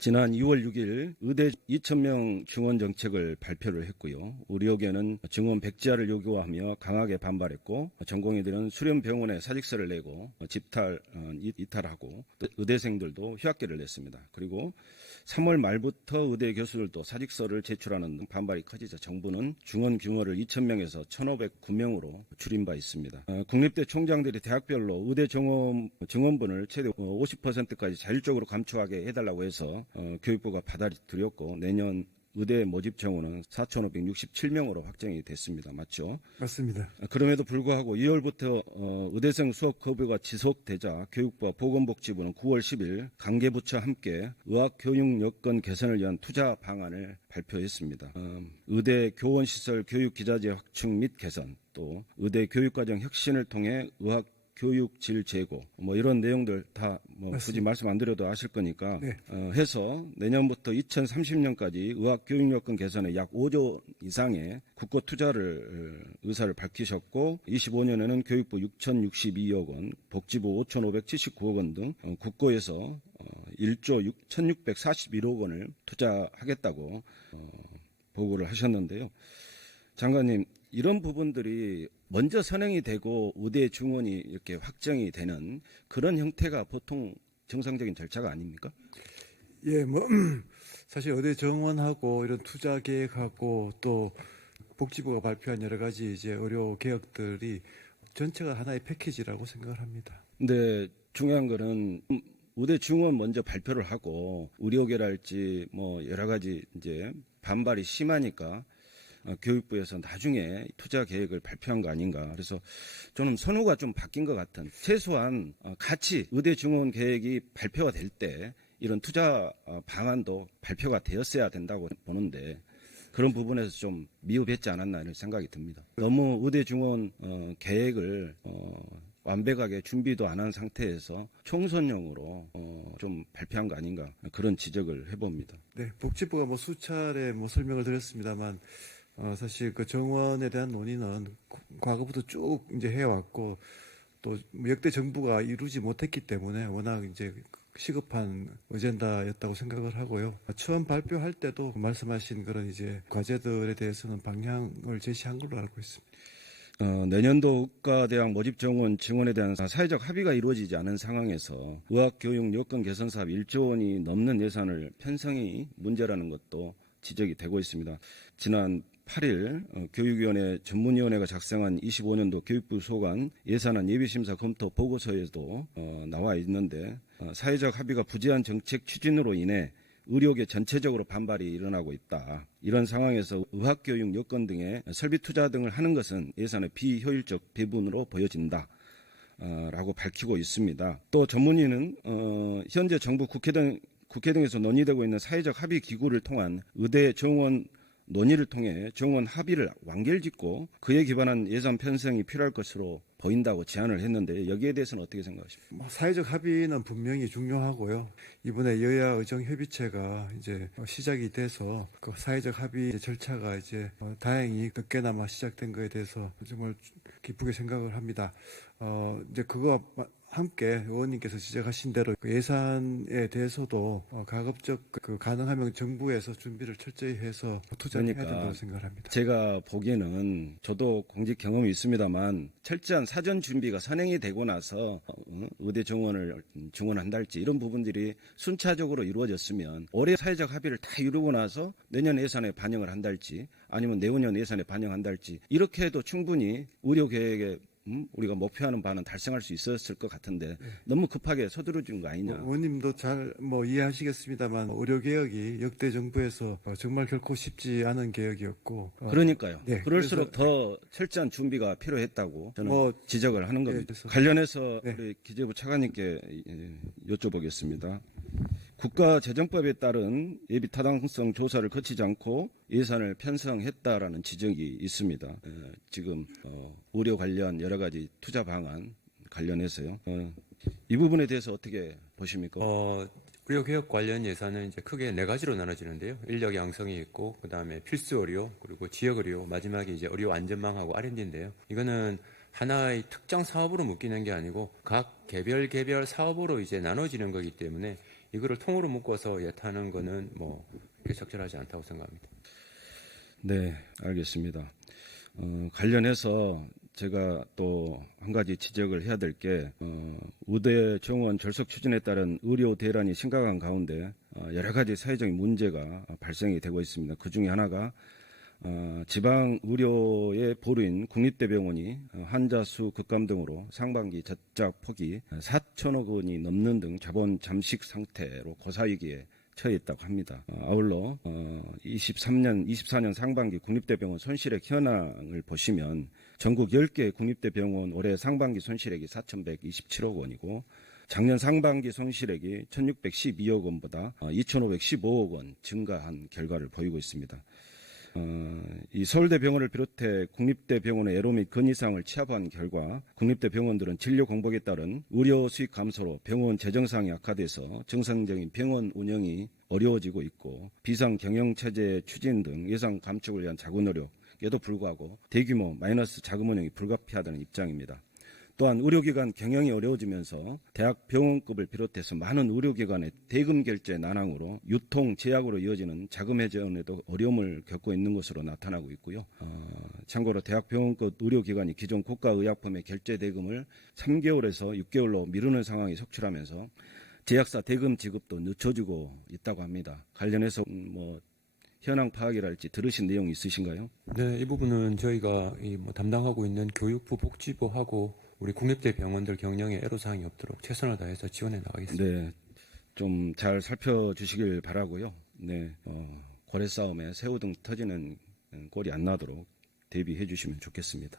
지난 2월 6일 의대 2,000명 증원 정책을 발표를 했고요. 의료계는 증원 백지화를 요구하며 강하게 반발했고, 전공의들은 수련병원에 사직서를 내고 이탈하고, 또 의대생들도 휴학계를 냈습니다. 그리고 3월 말부터 의대 교수들도 사직서를 제출하는 등 반발이 커지자 정부는 증원 규모를 2,000명에서 1,509명으로 줄인 바 있습니다. 국립대 총장들이 대학별로 의대 증원분을 최대 50%까지 자율적으로 감축하게 해달라고 해서 교육부가 받아들였고, 내년 의대 모집 정원은 4,567명으로 확정이 됐습니다. 맞죠? 맞습니다. 그럼에도 불구하고 2월부터 의대생 수업 거부가 지속되자 교육부와 보건복지부는 9월 10일 관계부처와 함께 의학교육 여건 개선을 위한 투자 방안을 발표했습니다. 의대 교원시설 교육기자재 확충 및 개선, 또 의대 교육과정 혁신을 통해 의학 교육질 제고, 이런 내용들 다 굳이 말씀 안 드려도 아실 거니까, 네. 해서 내년부터 2030년까지 의학 교육 여건 개선에 약 5조 이상의 국고 투자를 의사를 밝히셨고, 25년에는 교육부 6,062억 원, 복지부 5,579억 원 등 국고에서 1조 1,641억 원을 투자하겠다고 보고를 하셨는데요. 장관님, 이런 부분들이 먼저 선행이 되고 의대 증원이 이렇게 확정이 되는 그런 형태가 보통 정상적인 절차가 아닙니까? 예, 사실 의대 정원하고 이런 투자 계획하고 또 복지부가 발표한 여러 가지 이제 의료 개혁들이 전체가 하나의 패키지라고 생각을 합니다. 근데 중요한 거는 의대 증원 먼저 발표를 하고 의료계랄지 여러 가지 이제 반발이 심하니까 교육부에서 나중에 투자 계획을 발표한 거 아닌가. 그래서 저는 선호가 좀 바뀐 것 같은, 최소한 같이 의대 증원 계획이 발표가 될 때 이런 투자 방안도 발표가 되었어야 된다고 보는데, 그런 부분에서 좀 미흡했지 않았나 이런 생각이 듭니다. 너무 의대 증원 계획을 완벽하게 준비도 안 한 상태에서 총선용으로 좀 발표한 거 아닌가, 그런 지적을 해봅니다. 네, 복지부가 수차례 설명을 드렸습니다만, 사실 그 정원에 대한 논의는 과거부터 쭉 이제 해왔고, 또 역대 정부가 이루지 못했기 때문에 워낙 이제 시급한 어젠다였다고 생각을 하고요. 처음 발표할 때도 말씀하신 그런 이제 과제들에 대해서는 방향을 제시한 걸로 알고 있습니다. 내년도 의과대학 모집 정원 증원에 대한 사회적 합의가 이루어지지 않은 상황에서 의학교육 여건 개선 사업 1조 원이 넘는 예산을 편성이 문제라는 것도 지적이 되고 있습니다. 지난 8일 교육위원회 전문위원회가 작성한 25년도 교육부 소관 예산안 예비심사 검토 보고서에도 나와 있는데, 사회적 합의가 부재한 정책 추진으로 인해 의료계 전체적으로 반발이 일어나고 있다. 이런 상황에서 의학교육 여건 등의 설비 투자 등을 하는 것은 예산의 비효율적 배분으로 보여진다. 라고 밝히고 있습니다. 또 전문의는 현재 정부 국회 등에서 논의되고 있는 사회적 합의 기구를 통한 의대 정원 논의를 통해 정원 합의를 완결짓고 그에 기반한 예산 편성이 필요할 것으로 보인다고 제안을 했는데, 여기에 대해서는 어떻게 생각하십니까? 사회적 합의는 분명히 중요하고요. 이번에 여야 의정협의체가 이제 시작이 돼서 그 사회적 합의 절차가 이제 다행히 늦게나마 시작된 거에 대해서 정말 기쁘게 생각을 합니다. 이제 그거와 함께 의원님께서 지적하신 대로 그 예산에 대해서도 가급적 가능하면 정부에서 준비를 철저히 해서 투자를 해야 된다고 생각을 합니다. 제가 보기에는, 저도 공직 경험이 있습니다만, 철저한 사전 준비가 선행이 되고 나서 의대 정원을 증원한다 할지 이런 부분들이 순차적으로 이루어졌으면, 올해 사회적 합의를 다 이루고 나서 내년 예산에 반영을 한다 할지 아니면 내후년 예산에 반영한다 할지, 이렇게 해도 충분히 의료 계획에 우리가 목표하는 바는 달성할 수 있었을 것 같은데, 너무 급하게 서두르진 거 아니냐. 의원님도 잘 이해하시겠습니다만, 의료개혁이 역대 정부에서 정말 결코 쉽지 않은 개혁이었고. 그러니까요. 네, 그럴수록 더 철저한 준비가 필요했다고 저는 지적을 하는 겁니다. 네, 관련해서 네. 우리 기재부 차관님께 여쭤보겠습니다. 국가재정법에 따른 예비타당성 조사를 거치지 않고 예산을 편성했다라는 지적이 있습니다. 지금 의료 관련 여러 가지 투자 방안 관련해서요. 이 부분에 대해서 어떻게 보십니까? 의료개혁 관련 예산은 이제 크게 네 가지로 나눠지는데요. 인력 양성이 있고, 그 다음에 필수 의료, 그리고 지역 의료, 마지막에 이제 의료 안전망하고 R&D인데요. 이거는 하나의 특정 사업으로 묶이는 게 아니고 각 개별 사업으로 이제 나눠지는 거기 때문에 이거를 통으로 묶어서 예타는 거는 뭐 그렇게 적절하지 않다고 생각합니다. 네, 알겠습니다. 관련해서 제가 또 한 가지 지적을 해야 될 게, 의대 정원 절속 추진에 따른 의료 대란이 심각한 가운데 여러 가지 사회적인 문제가 발생이 되고 있습니다. 그 중에 하나가 지방 의료의 보루인 국립대병원이 환자 수 급감 등으로 상반기 적자 폭이 4천억 원이 넘는 등 자본 잠식 상태로 고사위기에 처해 있다고 합니다. 아울러 24년 상반기 국립대병원 손실액 현황을 보시면 전국 10개 국립대병원 올해 상반기 손실액이 4,127억 원이고 작년 상반기 손실액이 1,612억 원보다 2,515억 원 증가한 결과를 보이고 있습니다. 이 서울대병원을 비롯해 국립대병원의 애로 및 근이상을 취합한 결과 국립대병원들은 진료 공복에 따른 의료 수익 감소로 병원 재정상이 악화돼서 정상적인 병원 운영이 어려워지고 있고 비상 경영 체제 추진 등 예산 감축을 위한 자구 노력에도 불구하고 대규모 마이너스 자금 운영이 불가피하다는 입장입니다. 또한 의료기관 경영이 어려워지면서 대학 병원급을 비롯해서 많은 의료기관의 대금 결제 난항으로 유통 제약으로 이어지는 자금 회전에도 어려움을 겪고 있는 것으로 나타나고 있고요. 참고로 대학 병원급 의료기관이 기존 고가의약품의 결제 대금을 3개월에서 6개월로 미루는 상황이 속출하면서 제약사 대금 지급도 늦춰지고 있다고 합니다. 관련해서 현황 파악이랄지 들으신 내용 있으신가요? 네, 이 부분은 저희가 담당하고 있는 교육부, 복지부하고 우리 국립대 병원들 경영에 애로사항이 없도록 최선을 다해서 지원해 나가겠습니다. 네, 좀 잘 살펴주시길 바라고요. 네, 고래 싸움에 새우 등 터지는 꼴이 안 나도록 대비해 주시면 좋겠습니다.